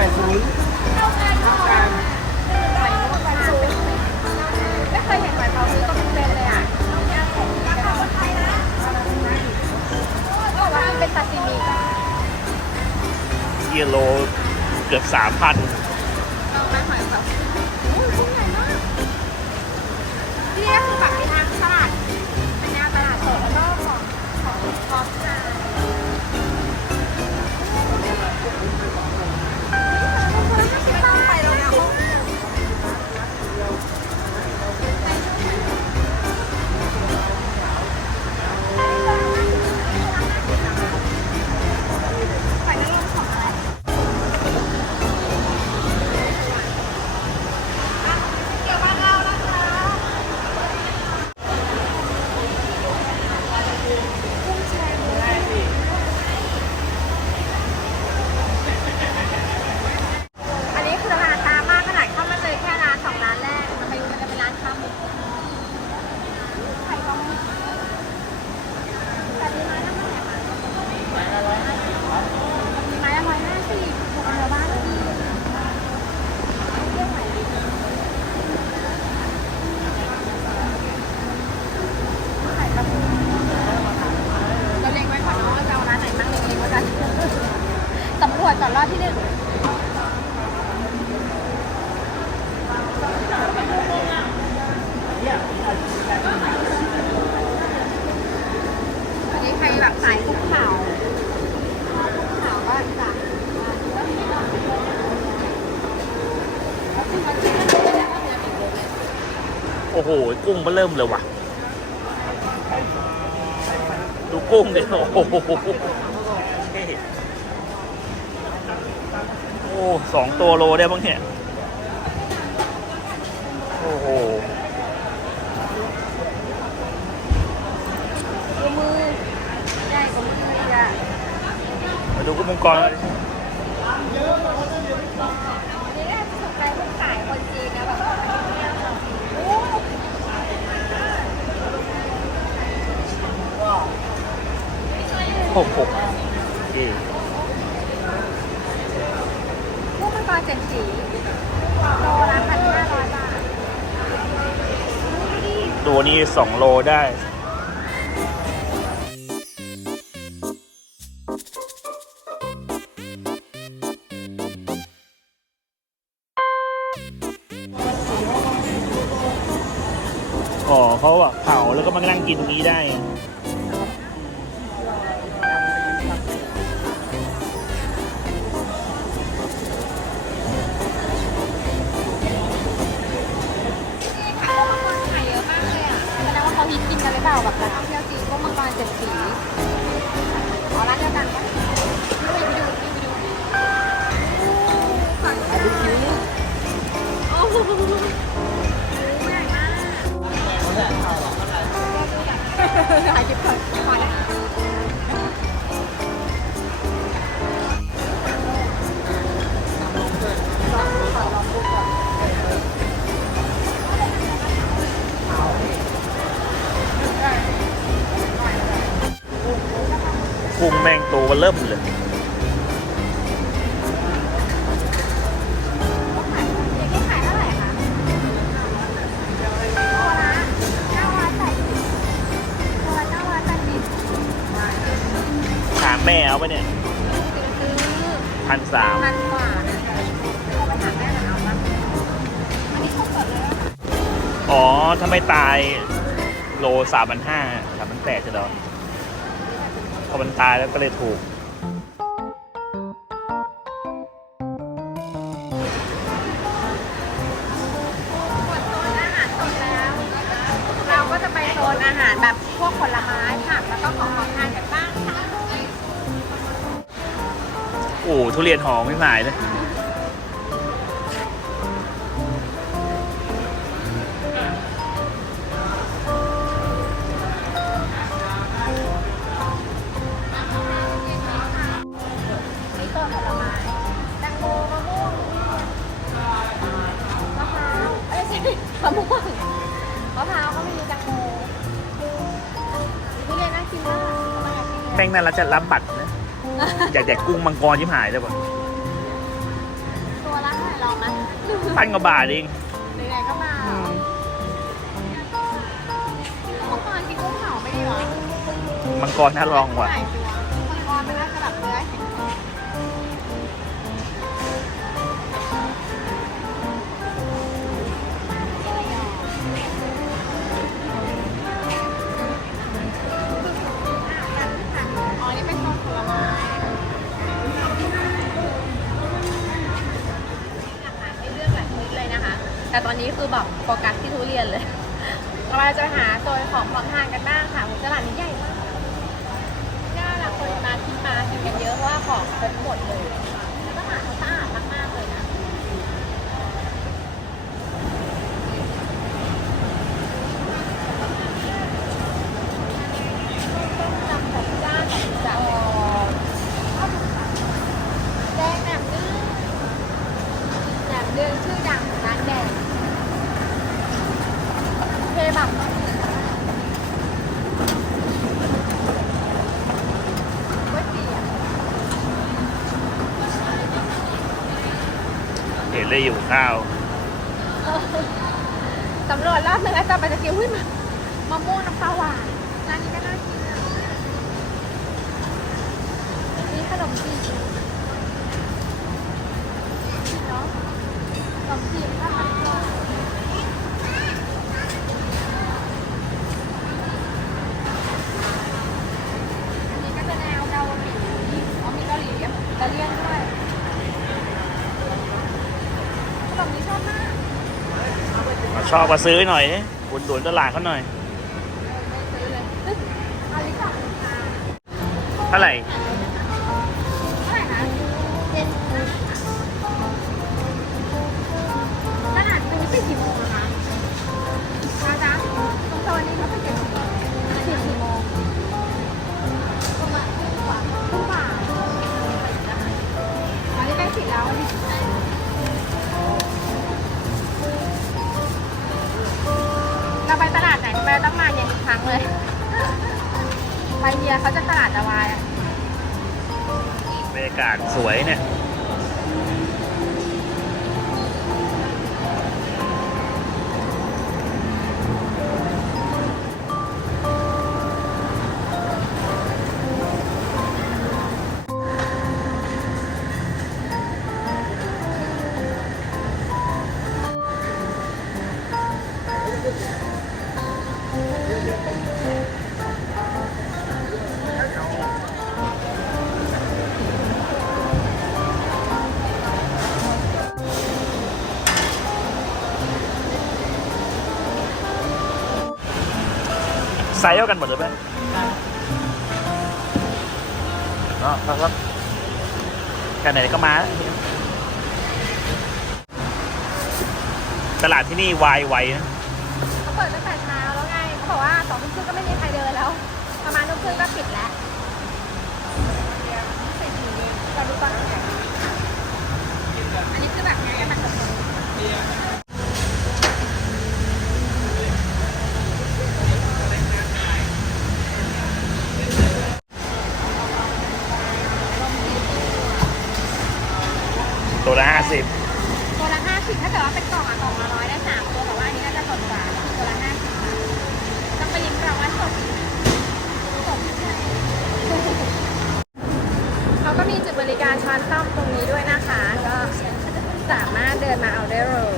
ปดศูนย์เท่ากันไม่เคยเห็นหอยเป๋าซื้อตัวเป็นๆเลยอะราคาคนไทยนะก็ว่ามันเป็นซาซิมิก็เยโลเกือบสามพัน สายคุกเข่าขาวบ้านจ้ะโอ้โห กุ้งมาเริ่มเลยว่ะ ดูกุ้งดิโอ้โหโอ้สองตัวโลได้บ้างเนี่ย โอ้โห ดูมือใหญ่กว่ามืออีกอะ มาดู กุ้งมังกรอันนี้เนี่ยสนใจพวกขายคนจีนนะแบบโอ้โอ้โหนี่พวกมังกรเจ็ดสีโลละพันห้าร้อยบาท ตัวนี้สองโลได้ เขาแบบเผาแล้วก็มานั่งกินตรงนี้ได้นี่ขายพวกมังกรขายเยอะมากเลยอะแสดงว่าเขาฮิตกินกันหรือเปล่าแบบนักท่องเที่ยวจีนพวกมังกรเจ็ดสีอ๋อร้านเดียวกันปะ กุ้งแมงตัวเริ่มเลยย่างนี้ขายเท่าไหร่คะตัวละเก้าร้อยแปดสิบตัวละเก้าร้อยแปดสิบถามแม่เอาไปเนี่ยพันสามพันกว่าเราไปถามแม่หน่ะเอาป่ะอ๋อ ถ้าไม่ตายโลสามพันห้าสามพันแปดจะดอน พอมันตายแล้วก็เลยถูกหมดโซนอาหารสดแล้ว เราก็จะไปโซนอาหารแบบพวกผลไม้ผักแล้วก็ของของทานกันบ้างค่ะ โอ้ทุเรียนหอมไม่หมายเลย มะพร้าวเอ้ยไม่ใช่มะม่วงมะมะพร้าวก็มีแตงโมทุเรียนน่ากินมากกำลังอยากกินเลยแม่งนั่นเราจะรับบัตรนะอยากแดกกุ้งมังกรยิ้มหายเลยป่ะตัวละเท่าไหร่ลองไหมพันกว่าบาทเองไหนๆก็มามังกรกินกุ้งเผาไม่ได้หรอมังกรน่าลองว่ะหลา นี้คือแบบโฟกัสที่ทุเรียนเลยเราจะหาโซนของพร้อมทานกันบ้างค่ะตลาดนี้ใหญ่มากน่ารักคนมาที่มากินกันเยอะเพราะว่าของครบหมดเลยแล้วตลาดเขาสะอาดมากๆเลยนะต้มยำแบบจ้านแบบจ้าแดงแหนมนึ่งแหนมเนืองชื่อดังของร้านแดง เคบับก๋วยเตี๋ยว ได้อยู่ข้าวสำรวจรอบหนึ่งแล้วจะไปจะกินหุ้ยมะมะม่วงน้ำปลาหวานร้านนี้ก็น่ากินอะนี่ขนมจีบเนาะขนมจีบถ้าทำก็อันนี้ก็จะแนวเกาหลีอ๋อมีเกาหลีอิตาเลียนด้วยขนมนี้ชอบมาก ชอบมาซื้อหน่อยอุดหนุนตลาดเขาหน่อยอเลยเอาลิซ่าค่ะเท่าไหร่เท่าตลาดเป็นสี่กี่โมงนะคะนะจ๊ะตรงโซนนี้เขาเป็นเจ็ดสี่สี่สี่โมงประมาณทุ่มกว่าทุ่มกว่าอันนี้ใกล้ปิดแล้ว ไปเฮียเขาจะตลาดตะวายอะบรรยากาศสวยเนี่ย ไซส์เท่ากันหมดเลยไหมอ๋อครับครับกันไหนก็มา ตลาดที่นี่วายไวนะเขาเปิดตั้งแต่เช้าแล้วไงเขาบอกว่าสองทุ่มครึ่งก็ไม่มีใครเดินแล้ว ประมาณทุ่มครึ่งก็ปิดแล้วเราดูตอนไหนอันนี้คือแบบไงกันมันสดๆ ตัวละห้าสิบ ตัวละห้าสิบถ้าเกิดว่าเป็นกล่องอะกล่องละร้อยได้สามตัวแต่ว่าอันนี้น่าจะสดกว่าตัวละห้าสิบบาทต้องไปลิ้มลองว่าสดสดใช่เขาก็มีจุดบริการช้อนซ่อมตรงนี้ ด้วยนะคะ ก็สามารถเดินมาเอาได้เลย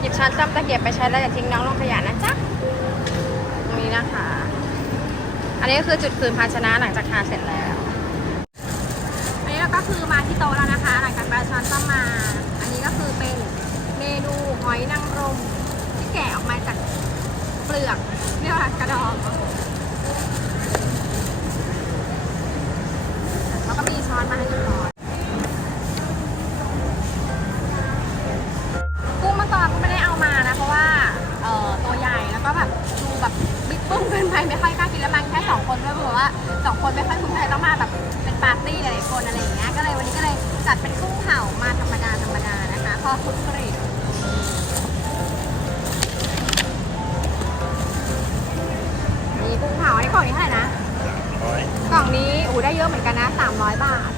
หยิบช้อนซ่อมตะเกียบไปใช้แล้วอย่าทิ้งน้องลงขยะนะจ๊ะตรงนี้นะคะ อันนี้ก็คือจุดคืนภาชนะหลังจากทานเสร็จแล้ว นี้เราก็คือมาที่โต๊ะแล้วนะคะ หลังจากปลาช้อนก็มา อันนี้ก็คือเป็นเมนูหอยนางรมที่แกะออกมาจากเปลือกเรียกว่ากระดองแล้วก็มีช้อนมาให้เรียบร้อนกุ้งมังกรก็ไม่ได้เอามานะ เพราะว่าเอ่อตัวใหญ่แล้วก็แบบดูแบบบิ๊กปุ้งเกินไปไม่ค่อยกล้ากินแล้วมันแค่สองคนด้วยเพราะว่าสองคนไม่ค่อยคุ้นเคยต้องมาแบบเป็นปาร์ตี้อะไรคนอะไรัดเป็นกุ้งเผามาธรรมดาธรรมดานะคะ พอคุ้เกรดมีกุ้งเผาในกล่องนี้เท่าไหร่นะกล่องนี้อูได้เยอะเหมือนกันนะ 300 บาท